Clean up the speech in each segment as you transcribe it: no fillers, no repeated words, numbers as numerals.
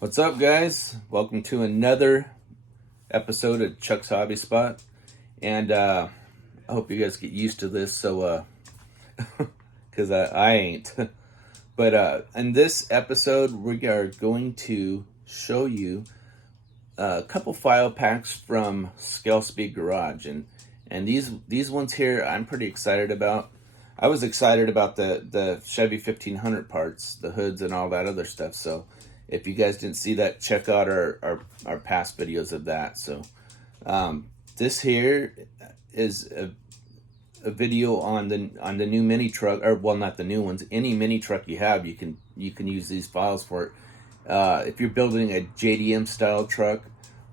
What's up, guys? Welcome to another episode of Chuck's Hobby Spot. And I hope you guys get used to this, so because I ain't. But in this episode, we are going to show you a couple file packs from Scale Speed Garage, and these ones here I'm pretty excited about. I was excited about the Chevy 1500 parts, the hoods, and all that other stuff. So if you guys didn't see that, check out our past videos of that. So this here is a video on the new mini truck, or well, not the new ones. Any mini truck you have, you can use these files for it. If you're building a JDM style truck,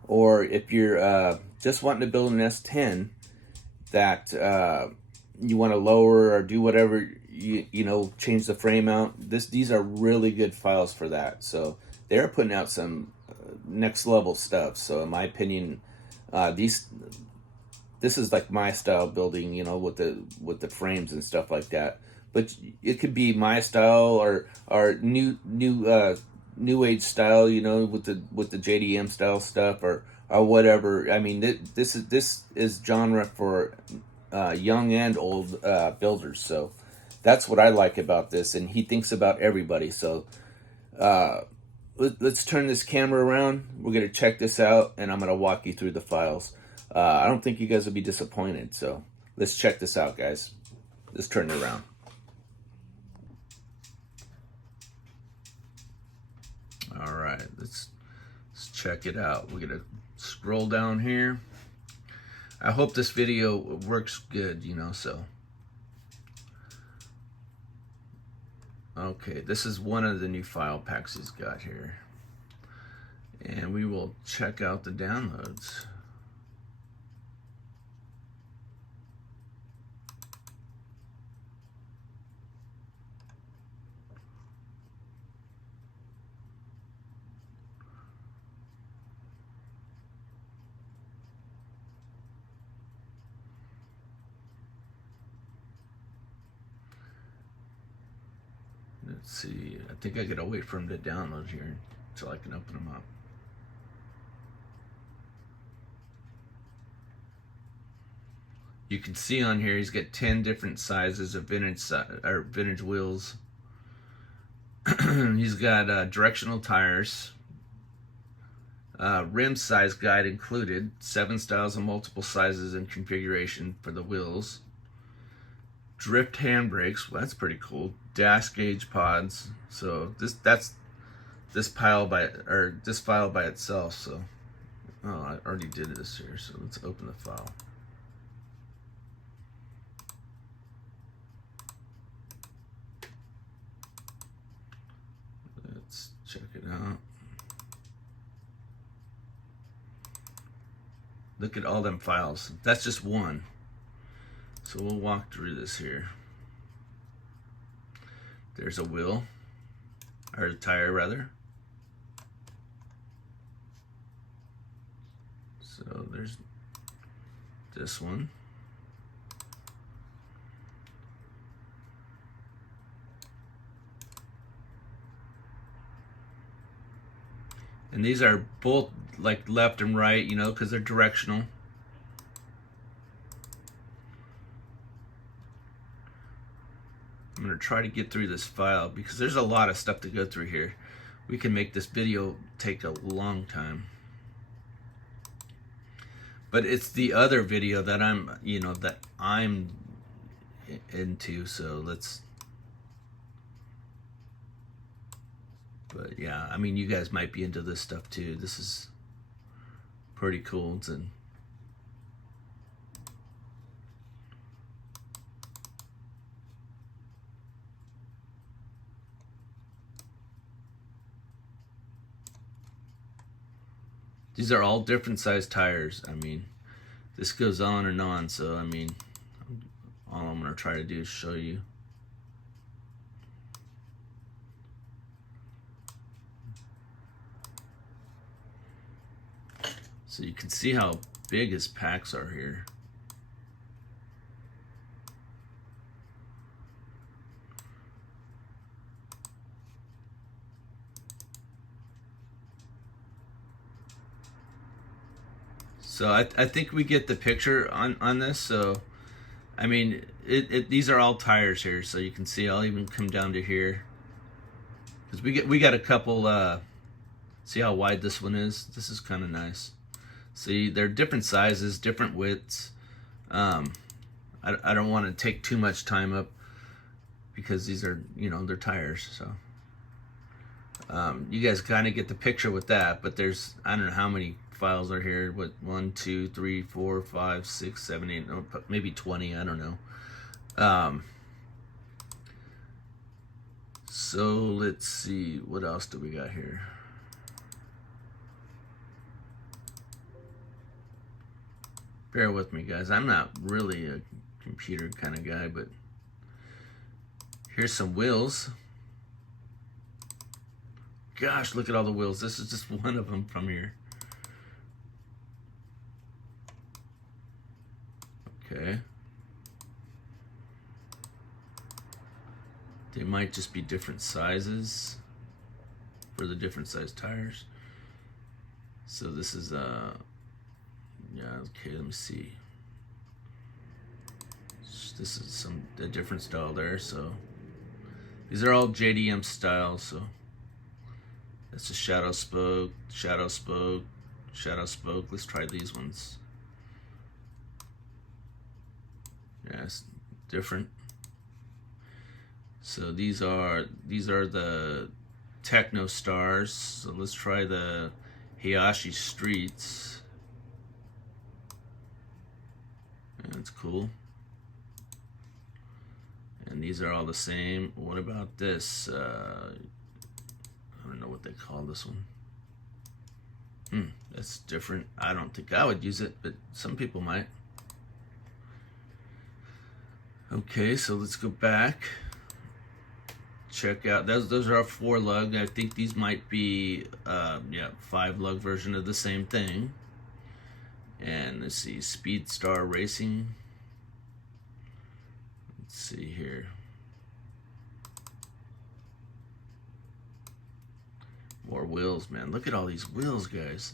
or if you're just wanting to build an S10 that you want to lower or do whatever, you know, change the frame out. These are really good files for that. So they're putting out some next level stuff. So in my opinion, this is like my style building, you know, with the frames and stuff like that. But it could be my style or new age style, you know, with the JDM style stuff or whatever. I mean, this is genre for young and old builders. So that's what I like about this, and he thinks about everybody. So let's turn this camera around. We're gonna check this out, and I'm gonna walk you through the files. I don't think you guys will be disappointed. So let's check this out, guys. Let's turn it around. All right, let's check it out. We're gonna scroll down here. I hope this video works good, you know, so. Okay, this is one of the new file packs he's got here. And we will check out the downloads. Let's see, I think I gotta wait for him to download here until I can open them up. You can see on here he's got 10 different sizes of vintage wheels. He's got directional tires, rim size guide included, 7 styles and multiple sizes and configuration for the wheels. Drift handbrakes, well, that's pretty cool. Dash gauge pods. So this file by itself. So I already did this here. So let's open the file. Let's check it out. Look at all them files. That's just one. So we'll walk through this here. There's a wheel, or a tire rather. So there's this one. And these are both like left and right, you know, because they're directional. I'm going to try to get through this file because there's a lot of stuff to go through here. We can make this video take a long time. But it's the other video that I'm into, so let's. But yeah, I mean, you guys might be into this stuff too. This is pretty cool. These are all different size tires. I mean, this goes on and on. So I mean, all I'm gonna try to do is show you. So you can see how big his packs are here. So I think we get the picture on this. So I mean, these are all tires here, so you can see. I'll even come down to here because we got a couple. See how wide this one is? This is kind of nice. See, they're different sizes, different widths. I don't want to take too much time up because these are, they're tires. So you guys kind of get the picture with that. But there's, I don't know how many files are here. What, 1, 2, 3, 4, 5, 6, 7, 8, maybe 20. I don't know. So let's see, what else do we got here? Bear with me, guys. I'm not really a computer kind of guy, but here's some wheels. Gosh, look at all the wheels. This is just one of them from here. Okay. They might just be different sizes for the different size tires. So this is yeah, okay, let me see. This is a different style there, so these are all JDM styles, so that's a shadow spoke, shadow spoke, shadow spoke. Let's try these ones. Yeah, it's different. So these are the Techno Stars. So let's try the Heihachi Streets. That's cool. And these are all the same. What about this? I don't know what they call this one. That's different. I don't think I would use it, but some people might. Okay, so let's go back. Check out those are our 4 lug. I think these might be 5 lug version of the same thing. And let's see, Speed Star Racing. Let's see here. More wheels, man. Look at all these wheels, guys.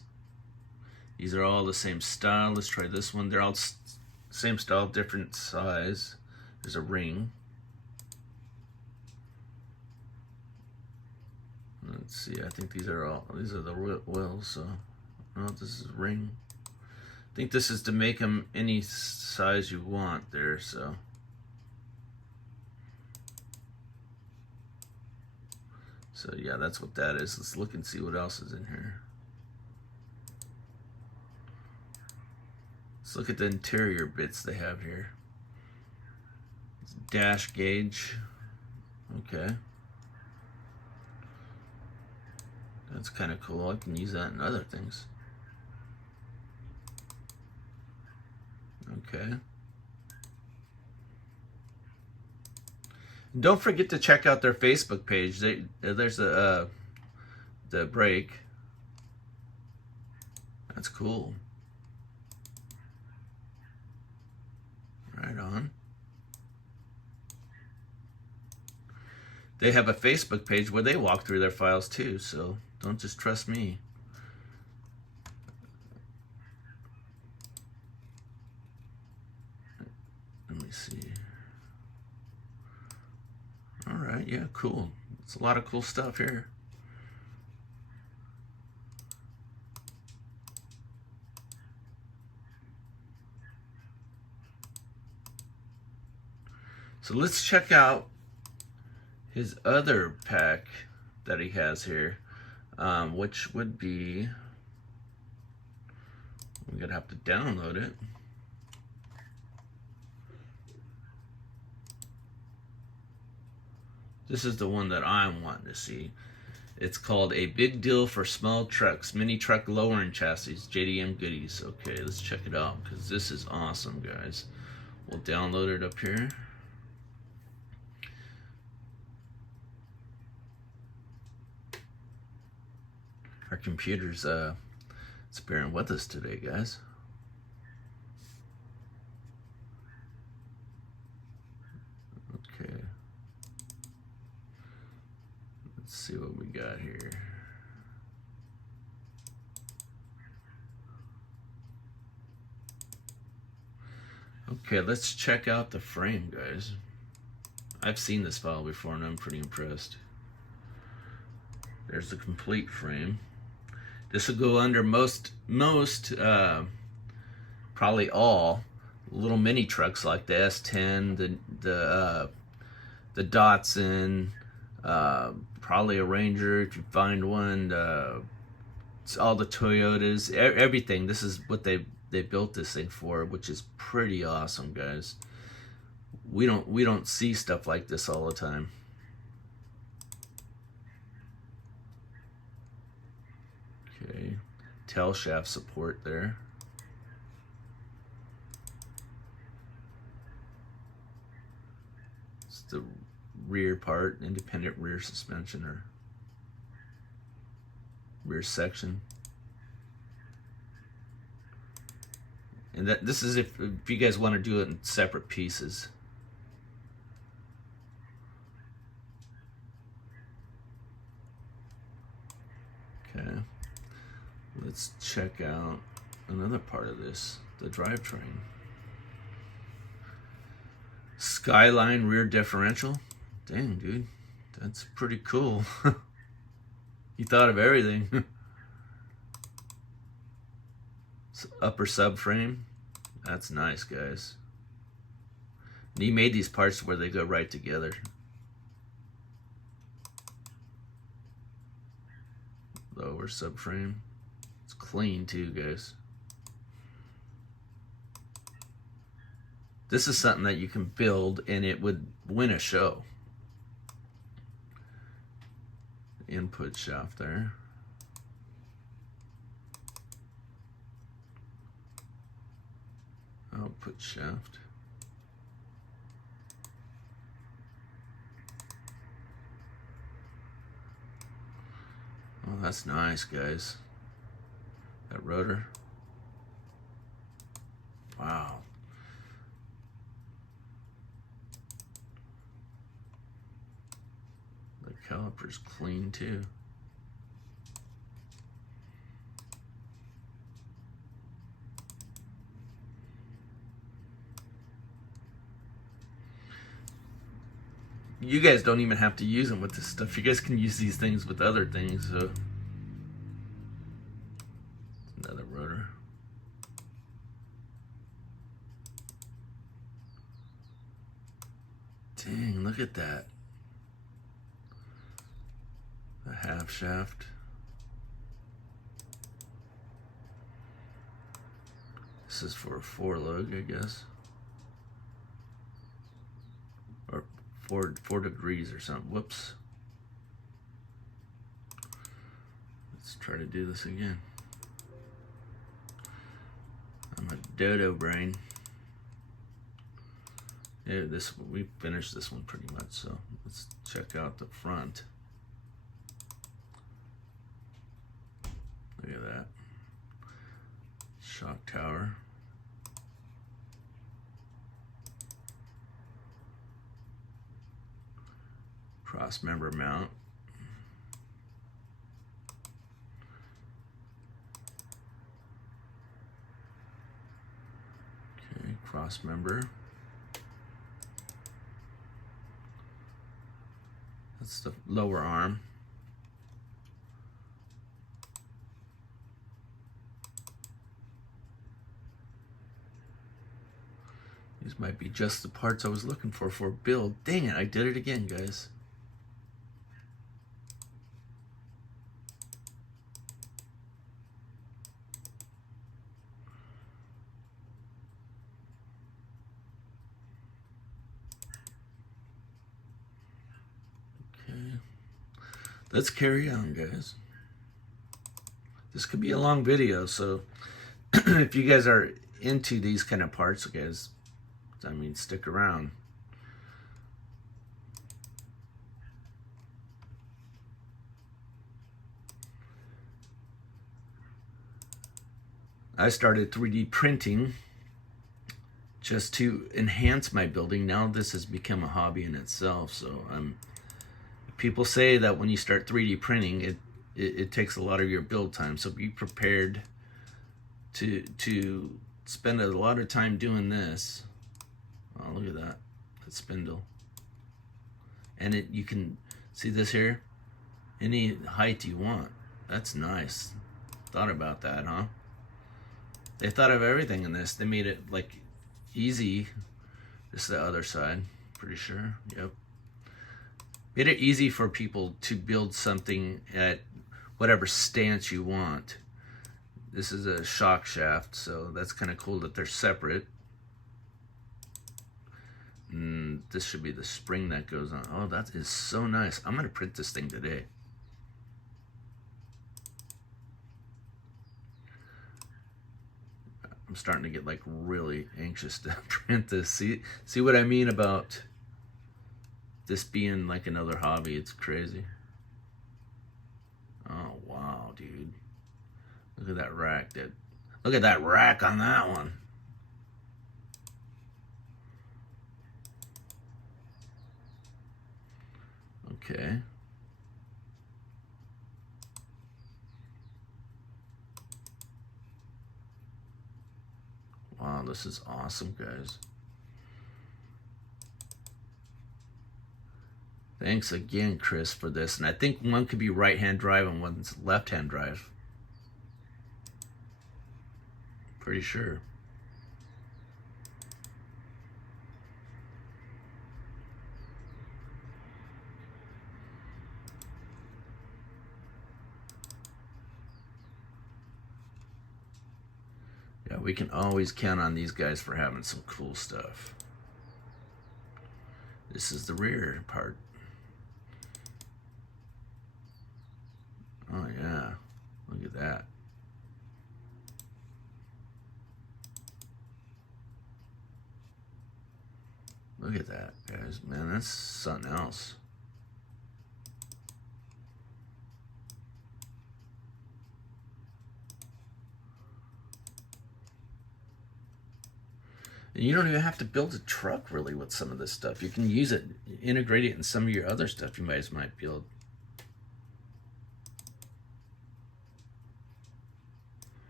These are all the same style. Let's try this one. They're all same style, different size. There's a ring. Let's see. I think these are the wheels. So, no, this is a ring. I think this is to make them any size you want there. So. So yeah, that's what that is. Let's look and see what else is in here. Let's look at the interior bits they have here. It's dash gauge. Okay. That's kind of cool. I can use that in other things. Okay. Don't forget to check out their Facebook page. There's the brake. That's cool. Right on. They have a Facebook page where they walk through their files too, so don't just trust me. Let me see. All right, yeah, cool. It's a lot of cool stuff here. So let's check out his other pack that he has here, which would be, we're gonna have to download it. This is the one that I'm wanting to see. It's called A Big Deal for Small Trucks, Mini Truck Lowering Chassis, JDM Goodies. Okay, let's check it out because this is awesome, guys. We'll download it up here. Our computer's it's bearing with us today, guys. Okay. Let's see what we got here. Okay, let's check out the frame, guys. I've seen this file before and I'm pretty impressed. There's the complete frame. This will go under most probably all little mini trucks like the S10, the Datsun, probably a Ranger if you find one. It's all the Toyotas, everything. This is what they built this thing for, which is pretty awesome, guys. We don't see stuff like this all the time. Okay, tail shaft support there. It's the rear part, independent rear suspension or rear section. And this is if you guys want to do it in separate pieces. Okay, let's check out another part of this, the drivetrain. Skyline rear differential. Dang, dude, that's pretty cool. He thought of everything. Upper subframe. That's nice, guys. And he made these parts where they go right together. Lower subframe. It's clean too, guys. This is something that you can build and it would win a show. Input shaft there. Output shaft. Oh, that's nice, guys. That rotor. Wow. The caliper's clean too. You guys don't even have to use them with this stuff. You guys can use these things with other things. So another rotor. Dang, look at that. The half shaft. This is for a 4-lug, I guess. Or 4 degrees or something. Whoops. Let's try to do this again. I'm a dodo brain. Yeah, we finished this one pretty much, so let's check out the front. Look at that. Shock tower. Cross member mount. Okay, cross member. That's the lower arm. These might be just the parts I was looking for a build. Dang it, I did it again, guys. Let's carry on, guys. This could be a long video, so if you guys are into these kind of parts, guys, I mean, stick around. I started 3D printing just to enhance my building. Now this has become a hobby in itself, so people say that when you start 3D printing, it takes a lot of your build time. So be prepared to spend a lot of time doing this Oh, look at that. That spindle. And you can see this here? Any height you want. That's nice. Thought about that, huh? They thought of everything in this. They made it like easy. This is the other side, pretty sure. Yep. Made it easy for people to build something at whatever stance you want. This is a shock shaft, so that's kind of cool that they're separate. This should be the spring that goes on. Oh, that is so nice. I'm gonna print this thing today. I'm starting to get like really anxious to print this. See what I mean about this being like another hobby? It's crazy. Oh wow, dude. Look at that rack, dude. Look at that rack on that one. Okay. Wow, this is awesome, guys. Thanks again, Chris, for this. And I think one could be right-hand drive and one's left-hand drive. Pretty sure. Yeah, we can always count on these guys for having some cool stuff. This is the rear part. Oh yeah, look at that. Look at that, guys. Man, that's something else. And you don't even have to build a truck really with some of this stuff. You can use it, integrate it in some of your other stuff you guys might build.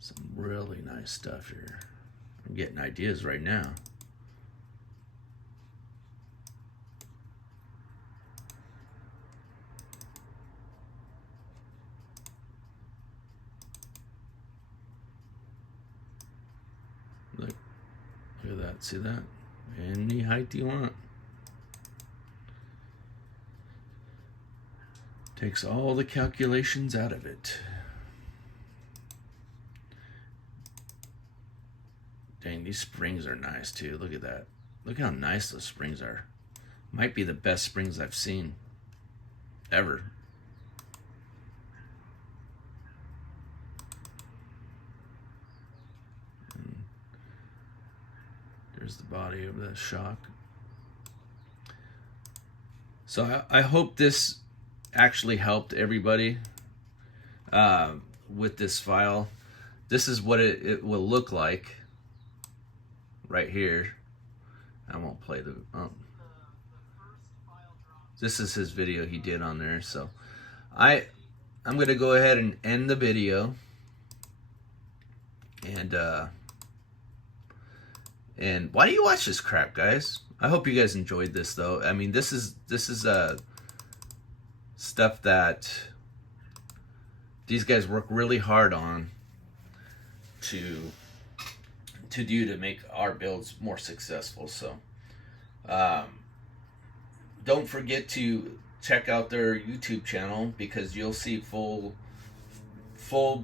Some really nice stuff here. I'm getting ideas right now. Look at that. See that? Any height you want. Takes all the calculations out of it. Dang, these springs are nice too. Look at that. Look how nice those springs are. Might be the best springs I've seen ever. And there's the body of the shock. So I hope this actually helped everybody with this file. This is what it will look like right here. I won't play the this is his video he did on there. So I'm gonna go ahead and end the video, and why do you watch this crap, guys? I hope you guys enjoyed this though. I mean, this is stuff that these guys work really hard on to do to make our builds more successful. So don't forget to check out their YouTube channel, because you'll see full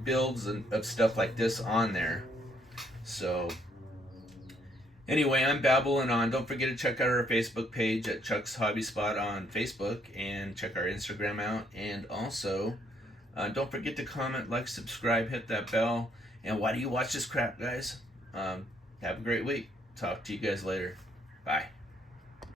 builds of stuff like this on there. So anyway, I'm babbling on. Don't forget to check out our Facebook page at Chuck's Hobby Spot on Facebook, and check our Instagram out. And also, don't forget to comment, like, subscribe, hit that bell. And why do you watch this crap, guys? Have a great week. Talk to you guys later. Bye.